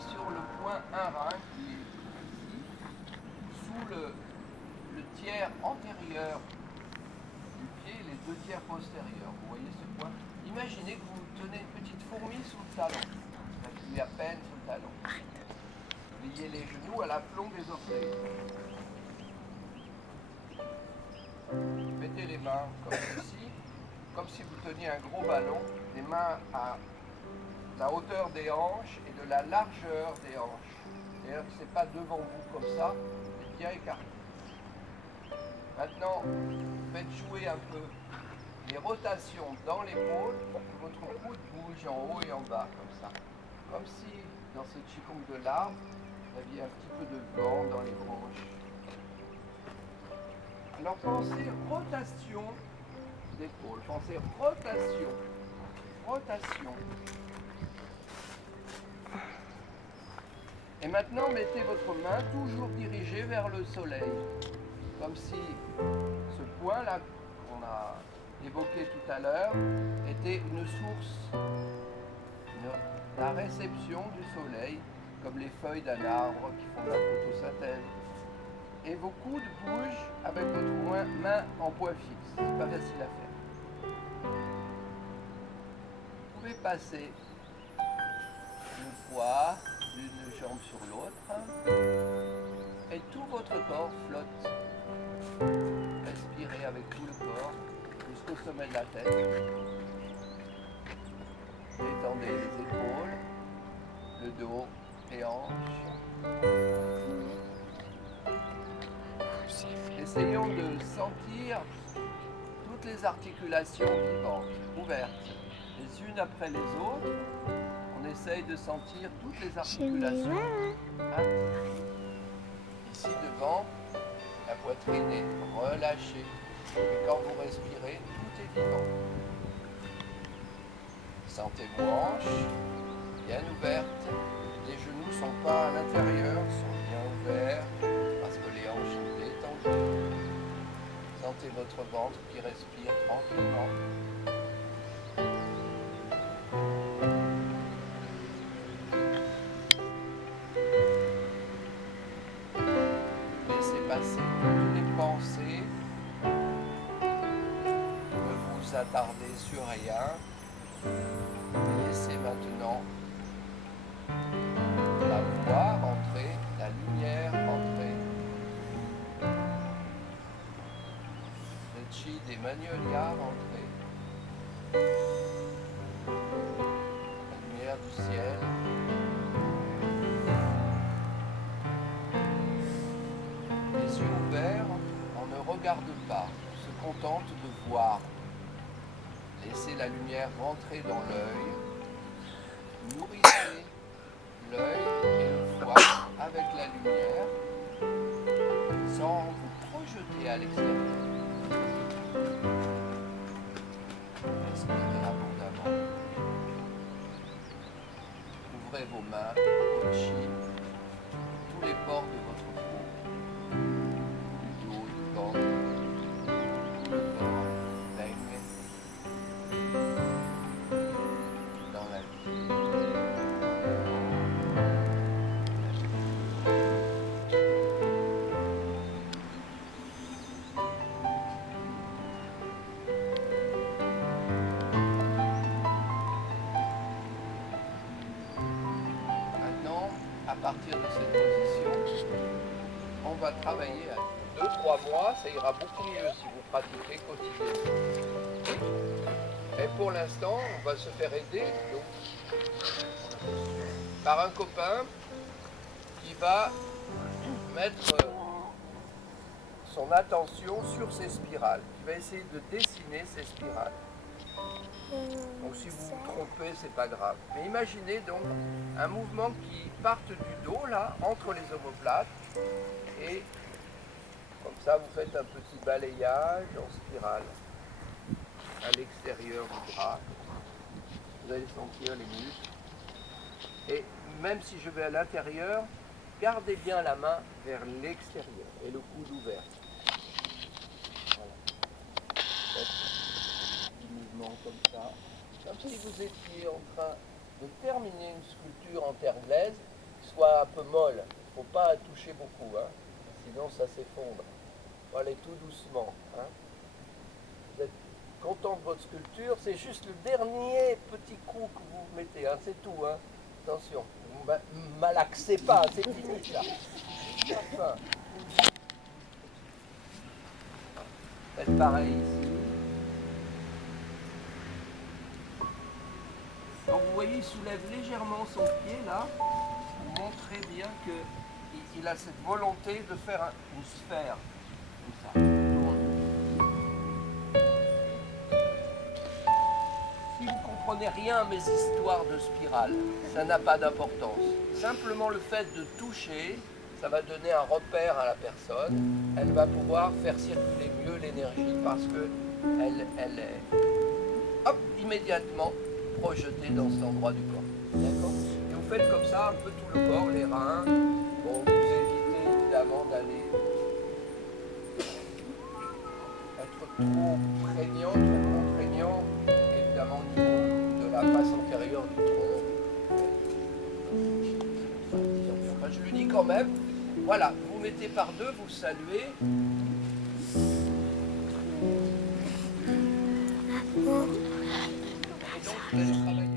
sur le point 1 rein qui est ici, sous le tiers antérieur du pied et les 2 tiers postérieurs. Vous voyez ce point? Imaginez que vous tenez une petite fourmi sous le talon. Vous appuyez à peine sous le talon. Pliez les genoux à l'aplomb des orteils. Mettez les mains comme ceci, comme si vous teniez un gros ballon, les mains à la hauteur des hanches et de la largeur des hanches. D'ailleurs, ce n'est pas devant vous comme ça, c'est bien écarté. Maintenant, faites jouer un peu les rotations dans l'épaule pour que votre coude bouge en haut et en bas, comme ça. Comme si, dans cette chiconque de l'arbre, vous aviez un petit peu de vent dans les branches. Alors pensez rotation d'épaule, pensez rotation, rotation. Et maintenant, mettez votre main toujours dirigée vers le soleil, comme si ce point-là qu'on a évoqué tout à l'heure était une source, la réception du soleil, comme les feuilles d'un arbre qui font de la photosynthèse. Et vos coudes bougent avec votre main en point fixe. C'est pas facile à faire. Vous pouvez passer le poids d'une jambe sur l'autre et tout votre corps flotte. Respirez avec tout le corps jusqu'au sommet de la tête. Détendez les épaules, le dos, les hanches. Essayons de sentir toutes les articulations vivantes, ouvertes, les unes après les autres. On essaye de sentir toutes les articulations actives. Ici devant, la poitrine est relâchée. Et quand vous respirez, tout est vivant. Sentez vos hanches bien ouvertes. Les genoux ne sont pas à l'intérieur, sont bien ouverts parce que les hanches sont détendues. Sentez votre ventre qui respire tranquillement. Laissez passer toutes les pensées. Ne vous attardez sur rien. Laissez maintenant la voix rentrer, la lumière rentrer. Le chi des Magnolia rentrer. La lumière du ciel. Les yeux ouverts, on ne regarde pas, on se contente de voir. Laissez la lumière rentrer dans l'œil. Nourrissez l'œil et le foie avec la lumière sans vous projeter à l'extérieur. Respirez abondamment. Ouvrez vos mains au chi, tous les pores de votre peau, du dos, du ventre, tout le corps baigne dans la vie. À partir de cette position, on va travailler à 2-3 mois, ça ira beaucoup mieux si vous pratiquez quotidiennement. Mais pour l'instant, on va se faire aider donc, par un copain qui va mettre son attention sur ces spirales, qui va essayer de dessiner ces spirales. Donc si vous vous trompez, c'est pas grave. Mais imaginez donc un mouvement qui parte du dos, là, entre les omoplates, et comme ça vous faites un petit balayage en spirale à l'extérieur du bras. Vous allez sentir les muscles. Et même si je vais à l'intérieur, gardez bien la main vers l'extérieur et le coude ouvert. Voilà. Faites des mouvements comme ça. Comme si vous étiez en train de terminer une sculpture en terre glaise soit un peu molle. Il ne faut pas toucher beaucoup, hein, sinon ça s'effondre. Il faut aller tout doucement. Hein. Vous êtes content de votre sculpture, c'est juste le dernier petit coup que vous mettez, hein, c'est tout. Hein. Attention, ne malaxez pas, c'est fini là. Juste la fin. Faites pareil ici. Donc vous voyez, il soulève légèrement son pied là, pour montrer bien qu'il a cette volonté de faire une sphère. Comme ça. Si vous ne comprenez rien à mes histoires de spirale, ça n'a pas d'importance. Simplement le fait de toucher, ça va donner un repère à la personne. Elle va pouvoir faire circuler mieux l'énergie parce que elle est hop, immédiatement projetée dans cet endroit du corps. D'accord ? Et vous faites comme ça un peu tout le corps, les reins. Bon, vous évitez évidemment d'aller être trop prégnant, trop contraignant, évidemment au niveau de la face antérieure du tronc. Enfin, je le dis quand même. Voilà, vous mettez par deux, vous saluez. Et donc, vous allez travailler.